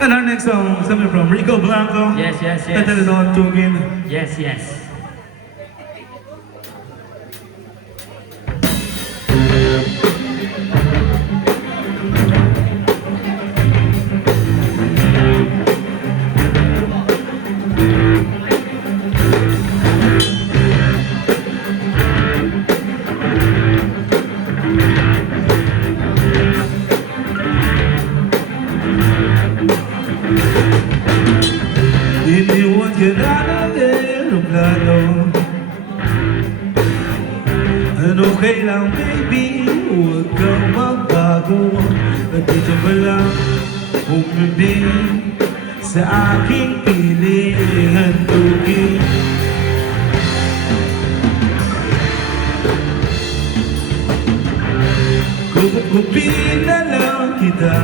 And our next song is coming from Rico Blanco. Yes, yes, yes. Titled on Tugin. Yes, yes. Iniwan ka na ng aeroplano. Ano kailang baby, huwag kang magbago. At dito pa lang umibig sa aking piling tugin. Kukupin na lang kita.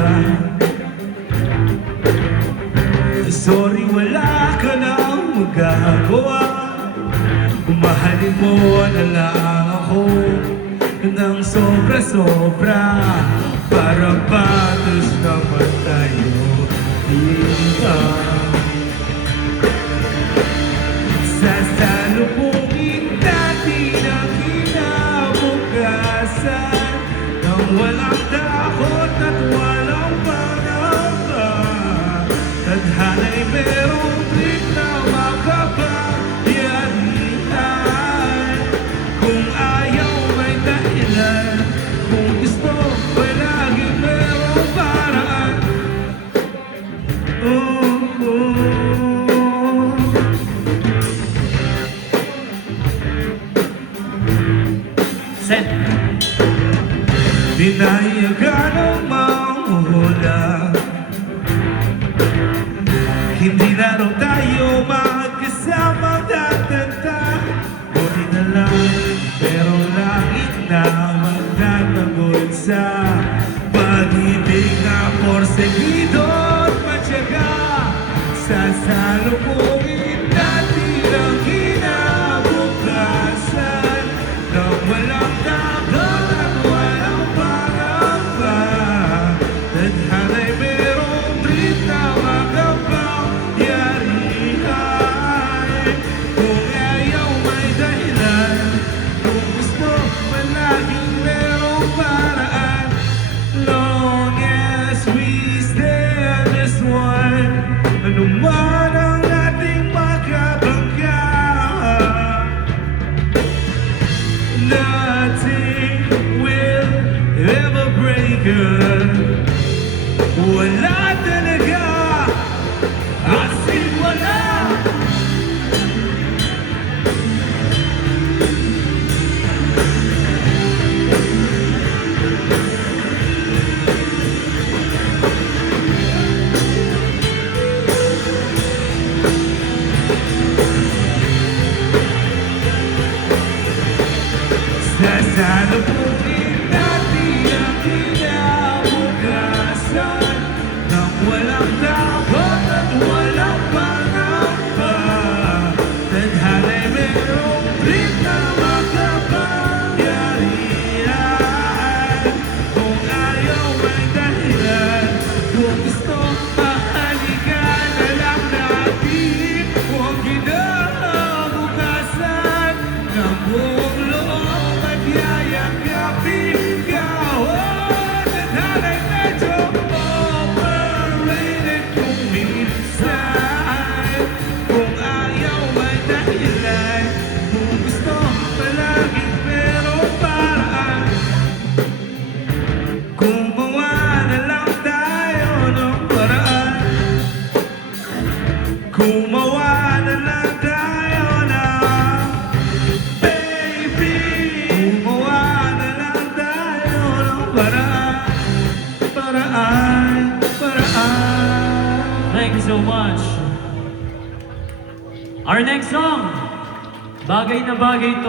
Sorry, wala ka na magagawa. Mahalin mo na lang ako ng sobra-sobra, para patos naman tayo. Sasalubungin natin ang kinabukasan nang walang takot at walang pangamba. Tadhana'y merong trip na makapagyarihan. Kung ayaw may dahilan, kung gusto palaging merong paraan. Send. Dinayagan ang manguhula. Hindi na raw tayo magkasama tatanta. Buti na lang, pero langit na magtatagod sa pag-ibig na porsegido at matyaga. Sasalubungin natin ang kinabukasan nang walang takot at walang pangamba. Tadhana'y merong trip na makapagyarihan. Kung ayaw may dahilan, kung gusto palaging merong paraan. Long as we stay on this one, ano man ang ating makabangga, nothing will ever break us. Wala talaga, as in wala. Sasalubungin natin ang kinabukasan nang walang takot at walang pangamba. Tadhana'y merong trip na makapangyarihan. Kung ayaw may dahilan, kung gusto mahalikan na lang natin. Huwag kinabukasan ng buong loob at yayakapin ka. Tadhana'y medyo overrated kung minsan. Kung ayaw may dahilan, kung gusto palaging merong paraan. Gumawa na lang tayo ng paraan. Gumawa na lang tayo ng baby. Gumawa na lang tayo ng paraan. Paraan, paraan. Thank you so much. Our next song, bagay na bagay to.